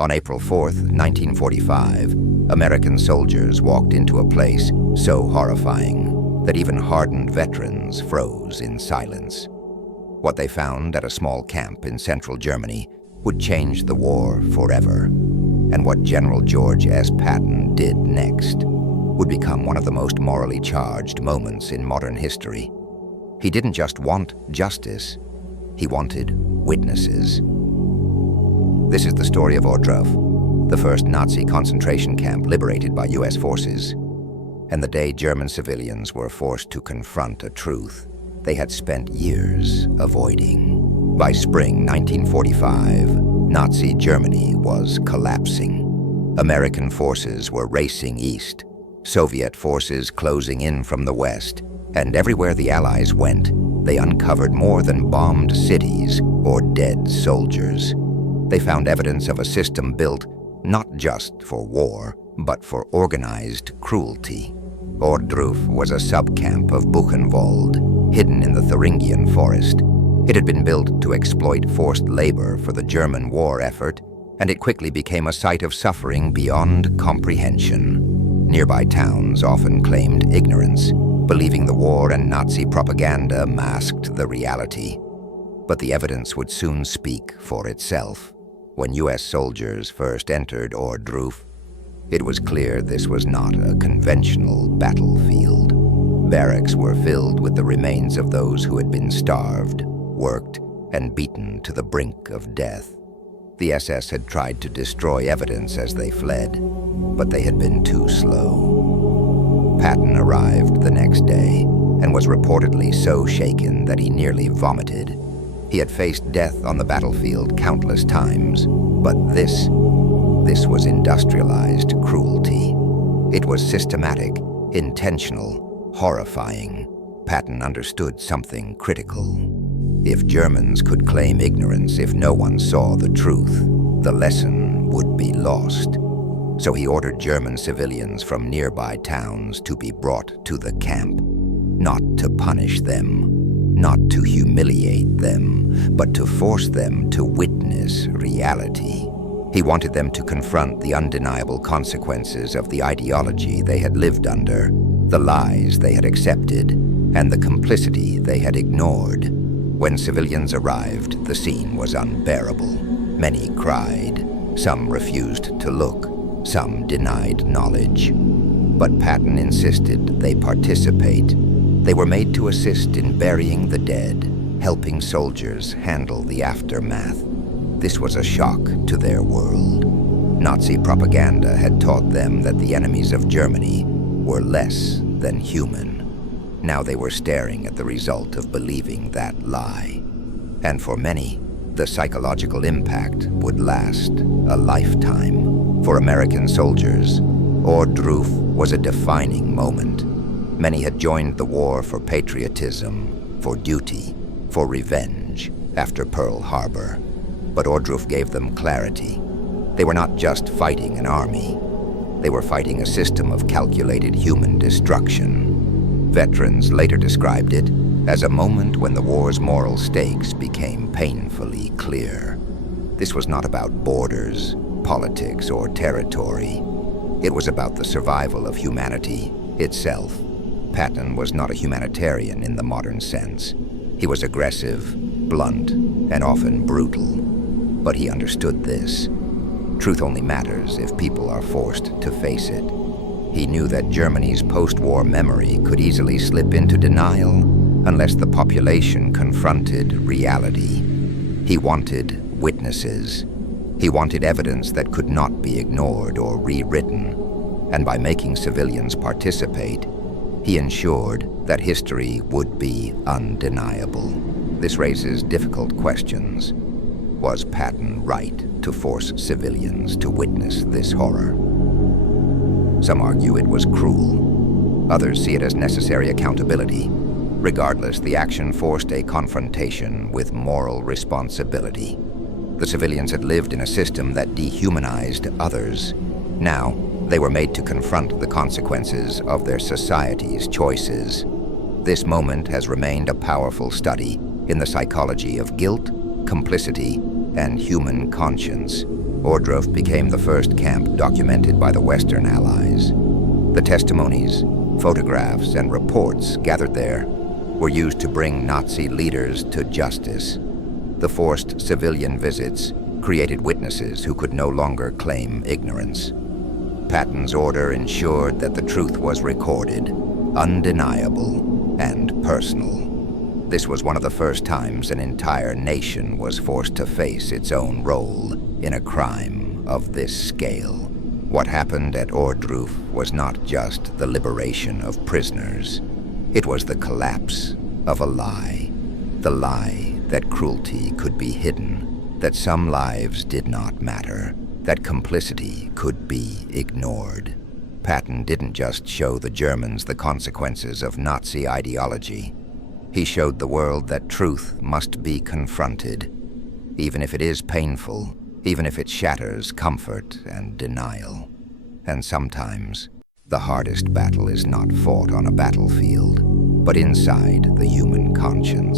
On April 4th, 1945, American soldiers walked into a place so horrifying that even hardened veterans froze in silence. What they found at a small camp in central Germany would change the war forever, and what General George S. Patton did next would become one of the most morally charged moments in modern history. He didn't just want justice, he wanted witnesses. This is the story of Ohrdruf, the first Nazi concentration camp liberated by US forces, and the day German civilians were forced to confront a truth they had spent years avoiding. By spring 1945, Nazi Germany was collapsing. American forces were racing east, Soviet forces closing in from the west, and everywhere the Allies went, they uncovered more than bombed cities or dead soldiers. They found evidence of a system built not just for war, but for organized cruelty. Ohrdruf was a subcamp of Buchenwald, hidden in the Thuringian forest. It had been built to exploit forced labor for the German war effort, and it quickly became a site of suffering beyond comprehension. Nearby towns often claimed ignorance, believing the war and Nazi propaganda masked the reality. But the evidence would soon speak for itself. When US soldiers first entered Ohrdruf, it was clear this was not a conventional battlefield. Barracks were filled with the remains of those who had been starved, worked, and beaten to the brink of death. The SS had tried to destroy evidence as they fled, but they had been too slow. Patton arrived the next day and was reportedly so shaken that he nearly vomited. He had faced death on the battlefield countless times, but this was industrialized cruelty. It was systematic, intentional, horrifying. Patton understood something critical. If Germans could claim ignorance if no one saw the truth, the lesson would be lost. So he ordered German civilians from nearby towns to be brought to the camp, not to punish them, not to humiliate them, but to force them to witness reality. He wanted them to confront the undeniable consequences of the ideology they had lived under, the lies they had accepted, and the complicity they had ignored. When civilians arrived, the scene was unbearable. Many cried, some refused to look, some denied knowledge. But Patton insisted they participate. They were made to assist in burying the dead, helping soldiers handle the aftermath. This was a shock to their world. Nazi propaganda had taught them that the enemies of Germany were less than human. Now they were staring at the result of believing that lie. And for many, the psychological impact would last a lifetime. For American soldiers, Ohrdruf was a defining moment. Many had joined the war for patriotism, for duty, for revenge after Pearl Harbor. But Ohrdruf gave them clarity. They were not just fighting an army. They were fighting a system of calculated human destruction. Veterans later described it as a moment when the war's moral stakes became painfully clear. This was not about borders, politics, or territory. It was about the survival of humanity itself. Patton was not a humanitarian in the modern sense. He was aggressive, blunt, and often brutal. But he understood this. Truth only matters if people are forced to face it. He knew that Germany's post-war memory could easily slip into denial unless the population confronted reality. He wanted witnesses. He wanted evidence that could not be ignored or rewritten. And by making civilians participate, he ensured that history would be undeniable. This raises difficult questions. Was Patton right to force civilians to witness this horror? Some argue it was cruel. Others see it as necessary accountability. Regardless, the action forced a confrontation with moral responsibility. The civilians had lived in a system that dehumanized others. Now, they were made to confront the consequences of their society's choices. This moment has remained a powerful study in the psychology of guilt, complicity, and human conscience. Ohrdruf became the first camp documented by the Western Allies. The testimonies, photographs, and reports gathered there were used to bring Nazi leaders to justice. The forced civilian visits created witnesses who could no longer claim ignorance. Patton's order ensured that the truth was recorded, undeniable, and personal. This was one of the first times an entire nation was forced to face its own role in a crime of this scale. What happened at Ohrdruf was not just the liberation of prisoners. It was the collapse of a lie. The lie that cruelty could be hidden, that some lives did not matter, that complicity could be ignored. Patton didn't just show the Germans the consequences of Nazi ideology. He showed the world that truth must be confronted, even if it is painful, even if it shatters comfort and denial. And sometimes, the hardest battle is not fought on a battlefield, but inside the human conscience.